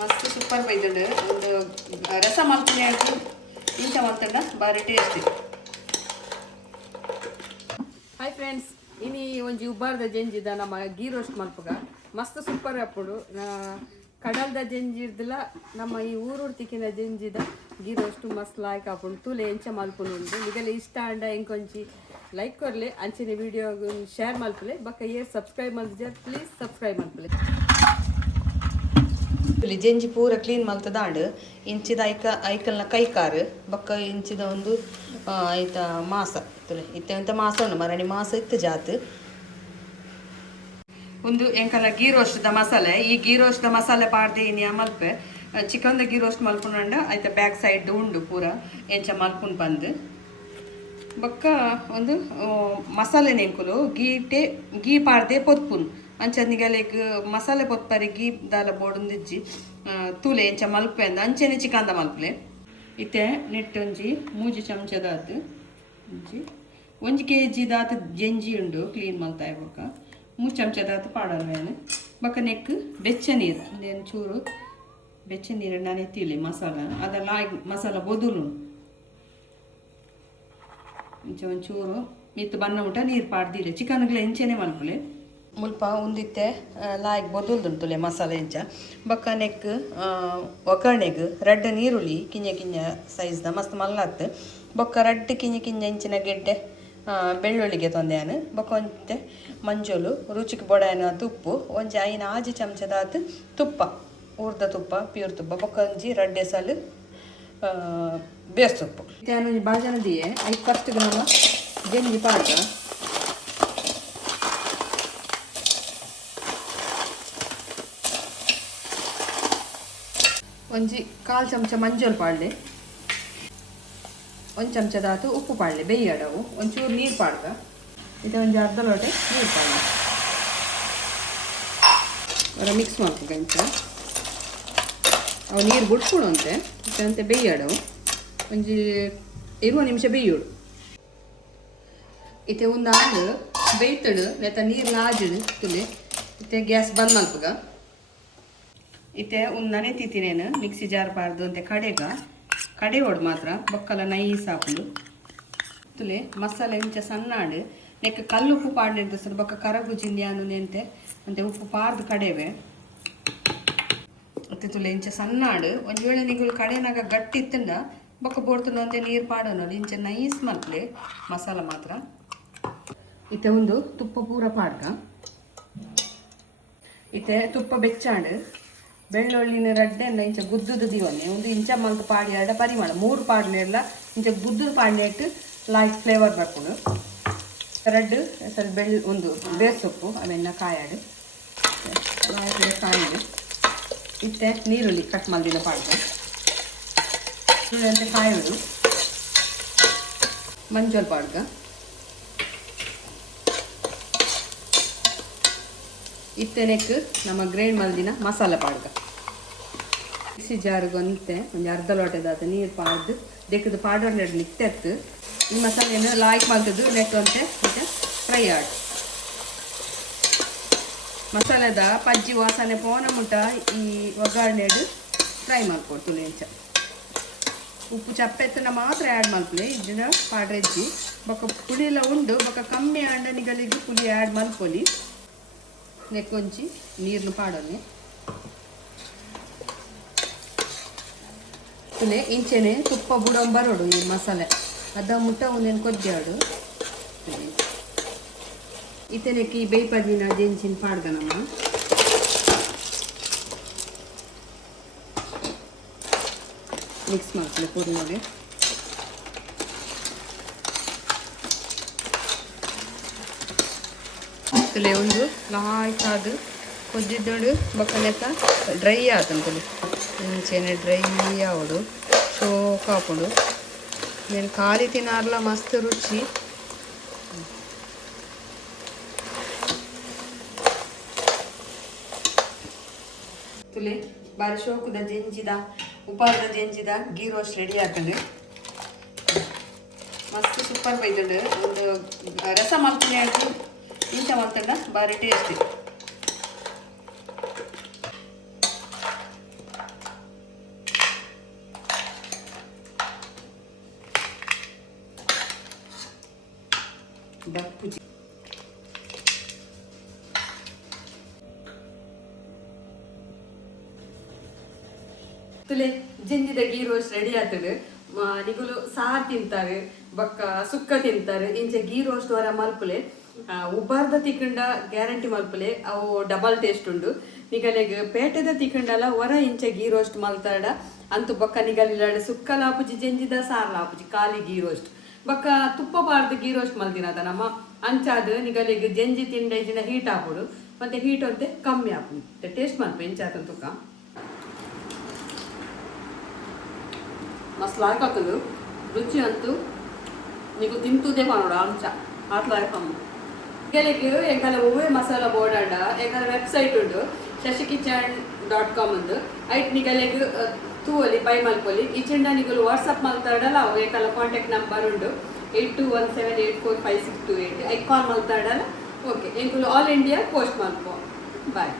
ಮಸ್ತ್ ಸೂಪರ್ ಬೈದಡು ಒಂದು ರಸ ಮಾಡ್ತೀನಿ ಆಯ್ತು ಇಂಥ ಮಾಡ್ತಂಡ ಬಾರಿ ಟೇಸ್ಟಿ. ಹಾಯ್ ಫ್ರೆಂಡ್ಸ್, ಇನಿ ಒಂಜಿ ಉಬ್ಬಾರ್ದ ಜೆಂಜಿದ ನಮ್ಮ ಗೀ ರೋಸ್ಟ್ ಮಲ್ಪಗ ಮಸ್ತ್ ಸೂಪರ್ ಅಪ್ಪುಡು. ಕಡಲ್ದ ಜೆಂಜಿರ್ದಿಲ್ಲ ನಮ್ಮ ಈ ಊರೂರು ತಿಕ್ಕಿನ ಜೆಂಜಿದ ಗೀ ರೋಸ್ಟ್ ಮಸ್ತ್ ಲಾಯ್ಕ್ ಹಾಕೊಂಡು ತೂಲೆ ಎಂಚ ಮಲ್ಪುನು ಉಂಡು. ಇದೆಲ್ಲ ಇಷ್ಟ ಅಂಡ ಎಂಕೊಂಚಿ ಲೈಕ್ ಕೊರ್ಲೆ ಅಂಚಿನ ವಿಡಿಯೋ ಶೇರ್ ಮಲ್ಪಲೆ ಬಕ್ಕ ಏರ್ ಸಬ್ಸ್ಕ್ರೈಬ್ ಮಲ್ತಿದ್ದೆ ಪ್ಲೀಸ್ ಸಬ್ಸ್ಕ್ರೈಬ್ ಮಲ್ಪಲೆ. ಜೆಂಜಿ ಪೂರ ಕ್ಲೀನ್ ಮಲ್ತದಾಂಡು ಇಂಚಿದ ಐಕಲ್ನ ಕೈಕಾರು ಬಕ್ಕ ಇಂಚಿದ ಒಂದು ಐತ ಮಾಸ ತುಲೆ ಇತ್ತೆ ಅಂತ ಮಾಸ ಉಂಡು ಮರಣಿ ಮಾಸ ಇತ್ತು ಜಾತ್ ಒಂದು ಎಂಕಲ್ಲ ಗೀ ರೋಸ್ಟ್ದ ಮಸಾಲೆ. ಈ ಗೀ ರೋಸ್ಟ್ದ ಮಸಾಲೆ ಪಾಡ್ದೆ ಇನಿ ಮಲ್ಪೆ ಚಿಕನ್ದ ಗೀ ರೋಸ್ಟ್ ಮಲ್ಪುನಂಡ ಐತ ಬ್ಯಾಕ್ ಸೈಡ್ ಉಂಡು ಪೂರ ಎಂಚ ಮಲ್ಪುನ್ ಬಂದು ಬೊಕ್ಕ ಒಂದು ಮಸಾಲೆ ನೆಂಕುಲು ಗೀ ಪಾಡ್ದೆ ಪೊತ್ಪುನ್ ಅಂಚನಿಗೆಲೆಗ್ ಮಸಾಲೆ ಪೊತ್ಪರಿ ಗೀ ದಾಲ ಬೋಡುಂದಿಜ್ಜಿ ತೂಲೆ ಎಂಚ ಮಲ್ಪೆ ಅಂದ ಅಂಚೆನೆ ಚಿಕನ್ದ ಮಲ್ಪಲೆ. ಇತ್ತೆ ನೆಟ್ಟೊಂಜಿ 3 ಚಮಚದಾತು ಒಂಜಿ kg ದಾತು ಜೆಂಜಿ ಉಂಡು ಕ್ಲೀನ್ ಮಲ್ತಾಯ ಬೊಕ್ಕ 3 ಚಮಚದಾತು ಪಾಡಲ್ವೇನು ಬೊಕ್ಕ ನೆಕ್ ಬೆಚ್ಚ ನೀರು ಒಂದೇನು ಚೂರು ಬೆಚ್ಚ ನೀರು ನಾನು ಎತ್ತಿಲಿ ಮಸಾಲ ಅದೆಲ್ಲ ಮಸಾಲ ಬೊದುಲು ಇಂಚ ಒಂಚೂರು ಮಿತ್ತು ಬಣ್ಣ ಊಟ ನೀರು ಪಾಡ್ದಿಲ್ಲ ಚಿಕನ್ಗಳ ಎಂಚೆನೆ ಮಲ್ಪಲೆ ಮುಲ್ಪ ಉಂದಿತ್ತೆ ಲಾಯ್ಕ್ ಬೊದುಲ್ದುಂಟುಲೆ ಮಸಾಲೆ ಇಂಚ ಬೊಕ್ಕ ನೆಕ್ ಒಗ್ಗರಣೆಗ್ ರೆಡ್ ನೀರುಳ್ಳಿ ಕಿಂಜ ಸೈಜ್ದ ಮಸ್ತ್ ಮಲ್ಲತ್ತು ಬೊಕ್ಕ ರೆಡ್ ಕಿಂಜ ಇಂಚಿನ ಗೆಡ್ಡೆ ಬೆಳ್ಳುಳ್ಳಿಗೆ ತೊಂದೆಯಾನು ಬೊಕ್ಕ ಒಂತೆ ಮಂಜೋಲು ರುಚಿಗೆ ಬೊಡಾಯನ ತುಪ್ಪು ಒಂಜಿ 5 ಚಮಚದಾತು ತುಪ್ಪ ಊರ್ದ ತುಪ್ಪ ಪ್ಯೂರ್ ತುಪ್ಪ ಬೊಕ್ಕ ಒಂಜಿ ರೆಡ್ ಎಸಲು ಬೇಸ್ ಸೊಪ್ಪು ನಾನು ಬಾಜನದಿಯೇ 50 ಗ್ರಾಮ ಜೆಂಜಿ ಪಾಕ ಒಂಜಿ 1/4 ಚಮಚ ಮಂಜೋಲ್ ಪಾಡ್ಲೆ 1 ಚಮಚದಾತು ಉಪ್ಪು ಪಾಡ್ಲೆ ಬೇಯ್ಯಡವು ಒಂಚೂರು ನೀರು ಪಾಡ್ಗ ಇದು ಒಂಜಿ ಅರ್ಧ ಲೋಟೆ ನೀರು ಪಾಡ್ಲೆ ಅವರ ಮಿಕ್ಸ್ ಮಾಡ್ಬೇಕು ಇಂಚ ಅವು ನೀರು ಬಿಡ್ಸ್ಕೊಡು ಅಂತೆ ಬೇಯ್ಯಡವು ಒಂಜಿ 20 ನಿಮಿಷ ಬೇಯ್ಯೋಡು. ಇತ್ತೆ ಒಂದು ಆಂಡು ಬೇಯ್ತಡು ನೆತ್ತ ನೀರು ಲಾಜಿಡು ತುಲೆ ಇತ್ತೆ ಗ್ಯಾಸ್ ಬಂದ್ ಮಲ್ಪಗ ಇತ್ತೆ ಒಂದು ನನೆ ತಿತ್ತಿನೇನು ಮಿಕ್ಸಿ ಜಾರ್ ಪಾರ್ದು ಅಂತೆ ಕಡೆ ಹೊಡ್ ಮಾತ್ರ ಬೊಕ್ಕಲ ನೈಸ್ ಹಾಕೊಂಡು ತುಲೆ ಮಸಾಲೆ ಇಂಚ ಸಣ್ಣಾಡು ನೆಕ್ ಕಲ್ಲು ಉಪ್ಪು ಪಾಡ್ನೆ ಸರ್ ಬೊಕ್ಕ ಕರಗು ಜಿಂದಿಯಾನು ನೆಂತೆ ಅಂತೆ ಉಪ್ಪು ಪಾರ್ದು ಕಡೆವೆ ಮತ್ತೆ ತುಲೆ ಇಂಚ ಸಣ್ಣಾಡು ಒಂದು ವೇಳೆ ನಿಗುಲು ಕಡೆನಾಗ ಗಟ್ಟಿ ಇತ್ತಂಡ ಬೊಕ್ಕ ಬೋಡ್ತುಂಡು ಅಂತೆ ನೀರು ಪಾಡೋನು ಇಂಚ ನೈಸ್ ಮಲ್ಪಲೆ ಮಸಾಲ ಮಾತ್ರ. ಇತ್ತೆ ಒಂದು ತುಪ್ಪ ಪೂರ ಪಾಡ್ಗ ಇತ್ತೆ ತುಪ್ಪ ಬೆಚ್ಚಾಂಡು ಬೆಳ್ಳುಳ್ಳಿನ ರಡ್ಡೆಲ್ಲ ಇಂಚ ಗುದ್ದುದು ದಿವನ್ನೆ ಒಂದು ಇಂಚ ಮಲ್ತು ಪಾಡಿ ಎರಡ ಪರಿಮಳ 3 ಪಾಡ್ನೆಲ್ಲ ಇಂಚ ಗುದ್ದುದು ಪಾಡ್ನೆ ಇಟ್ಟು ಲೈಟ್ ಫ್ಲೇವರ್ ಬರ್ಕೊಂಡು ರಡ್ಡು ಸ್ವಲ್ಪ ಒಂದು ಬೇಸ್ ಸೊಪ್ಪು ಅವೆಲ್ಲ ಕಾಯಾಡು ಇತ್ತೆ ನೀರುಳ್ಳಿ ಕಟ್ ಮಲ್ದಿನ ಪಾಡ್ಗ ಅಂತ ಕಾಯೋಡು ಮಂಜೋಲ್ ಪಾಡ್ಗ ಇತ್ತೆನೆಕ್ ನಮ್ಮ ಗ್ರೈಂಡ್ ಮಲ್ದಿನ ಮಸಾಲೆ ಪಾಡ್ಗ ಮಿಕ್ಸಿ ಜಾರಿಗೊಂತೆ ಒಂದು ಅರ್ಧ ಲೋಟದಾದ ನೀರು ಪಾಡ್ದು ದೆಕ್ಕದು ಪಾಡೋಡ್ ಇತ್ತೆತ್ತು ಈ ಮಸಾಲೆಯನ್ನು ಲಾಯ್ಕ್ ಮಲ್ತದ್ದು ನೆಟ್ಟಂತೆ ಮತ್ತೆ ಫ್ರೈ ಆಡು ಮಸಾಲೆದ ಪಜ್ಜಿ ವಾಸನೆ ಪೋನ ಮುಟ ಈ ಒಗ್ಗರಣೆಡು ಫ್ರೈ ಮಾಡ್ಕೊಡ್ತು ಇಂಚ ಉಪ್ಪು ಚಪ್ಪೆತ್ತನ ಮಾತ್ರ ಆ್ಯಡ್ ಮಲ್ಪಲೆ ಇದನ್ನ ಪಾಡ್ರೆಜ್ಜಿ ಬೊಕ್ಕ ಪುಳಿ ಎಲ್ಲ ಉಂಡು ಬೊಕ್ಕ ಕಮ್ಮಿ ಅಂಡನಿಗಳಿಗೆ ಪುಳಿ ಆ್ಯಡ್ ಮಲ್ಪೊಲಿ ನೆಕ್ಕೊಂಚಿ ನೀರನ್ನು ಪಾಡೋನೆ ತುಲೆ ಇಂಚೆನೆ ತುಪ್ಪ ಬುಡಂಬರೋಡು ಈ ಮಸಾಲೆ ಅದ ಮುಟ್ಟ ಒಂದೇನು ಕೊದ್ದಾಡು ಇತನೆಕ್ಕೆ ಬೇಯ್ಪದಿನ ಜೆಂಚಿನ ಪಾಡ್ಗ ನಮ್ಮ ಮಿಕ್ಸ್ ಮಾಡ್ಕೊಳ್ಳಿ ಪೂರ್ಣಗೆ ತುಲೆ ಒಂದು ಲಾಯ್ಕಾದು ಕೊದ್ದಿದ್ದೋಡು ಬೊಕ್ಕನೆತ್ತ ಡ್ರೈ ಆತಂತುಲಿ ಇಂಚೆನೆ ಡ್ರೈ ಆವಡು ಶೋಕ್ ಹಾಕೊಂಡು నేను ಖಾಲಿ ತಿನ್ನಾರ್ಲ ಮಸ್ತ್ ರುಚಿ ತುಲೆ ಬಾರಿ ಶೋಕುದ ಜೆಂಜಿದ ಉಪಾರದ ಜೆಂಜಿದ ಗೀ ರೋಸ್ಟ್ ರೆಡಿ ಹಾಕೊಂಡು ಮಸ್ತ್ ಸೂಪರ್ ಬೈದಡು ಒಂದು ರಸ ಮಲ್ಪನೆ ಆಯ್ತು ಇಂಚ ಮಲ್ತಂಡ ಬಾರಿ ಟೇಸ್ಟಿ ದಪ್ಪುಜಿ ತುಲೆ ಜೆಂಜಿದ ಗೀ ರೋಸ್ಟ್ ರೆಡಿ ಆಗ್ತದೆ. ನಿಗುಲು ಸಾರು ತಿಂತಾರೆ, ಬಕ್ಕ ಸುಕ್ಕ ತಿಂತಾರೆ. ಇಂಚೆ ಗೀ ರೋಸ್ಟ್ ವರ ಮಲ್ಪುಲೆ ಉಬ್ಬಾರ್ದ ತಿಕ್ಕಂಡ ಗ್ಯಾರಂಟಿ ಮಲ್ಪುಲೆ ಅವು ಡಬಲ್ ಟೇಸ್ಟ್ ಉಂಡು. ನಿಗಲೆಗ್ ಪೇಟೆದ ತಿಕ್ಕಂಡಲ್ಲ ಹೊರ ಇಂಚೆ ಗೀ ರೋಸ್ಟ್ ಮಲ್ತಾಡ ಅಂತೂ ಬಕ್ಕ ನಿಗಲಿಲಾಡ ಸುಕ್ಕ ಲಾಪುಜಿ ಜೆಂಜಿದ ಸಾರು ಲಾಪುಜಿ ಖಾಲಿ ಗೀ ರೋಸ್ಟ್. ಬಕ್ಕ ತುಪ್ಪ ಬಾರ್ದು ಗೀ ರೋಸ್ಟ್ ಮಲ್ತಿನದ ನಮ್ಮ ಅಂಚಾದ ನಿಗಲೆಗ್ ಜೆಂಜಿ ತಿಂಡ ಇಜಿನ ಹೀಟ್ ಹಾಕೋಡು ಮತ್ತೆ ಹೀಟ್ ಅಂತೆ ಕಮ್ಮಿ ಹಾಕು ಟೇಸ್ಟ್ ಮಲ್ಪೆ ಇಂಚಾತ ತುಕ್ಕ ಮಸ್ತ್ ಲಾಯ್ಕಾತದು. ರುಚಿ ಅಂತೂ ನೀವು ತಿಂತುದೇ ಮಾಡೋಣ ಅಂಚ ಆತ್ಲಾಯ್ಕಮ್ಮ ಕೆಲಗೆ ಎಂಕಲ ಒವ್ವೇ ಮಸಾಲ ಬೋರ್ಡಾಂಡ ಎಂಕಲ ವೆಬ್ಸೈಟ್ ಉಂಡು shashikitchen.com ಒಂದು ಐಟ್ ನಿಗಲೆಗ್ ತೂವಲಿ ಬೈ ಮಲ್ಪೊಲಿ ಇಚೆಂಡ ನಿಗಲು ವಾಟ್ಸಪ್ ಮಲ್ತಾಡಲ್ಲ ಅವು ಎಂಕಲ ಕಾಂಟ್ಯಾಕ್ಟ್ ನಂಬರ್ ಉಂಡು 8217845628 ಐ ಕಾಲ್ ಮಲ್ತಾಡಲ್ಲ. ಓಕೆ ಎಂಕುಲು ಆಲ್ ಇಂಡಿಯಾ ಪೋಸ್ಟ್ ಮಲ್ಪೋ. ಬಾಯ್.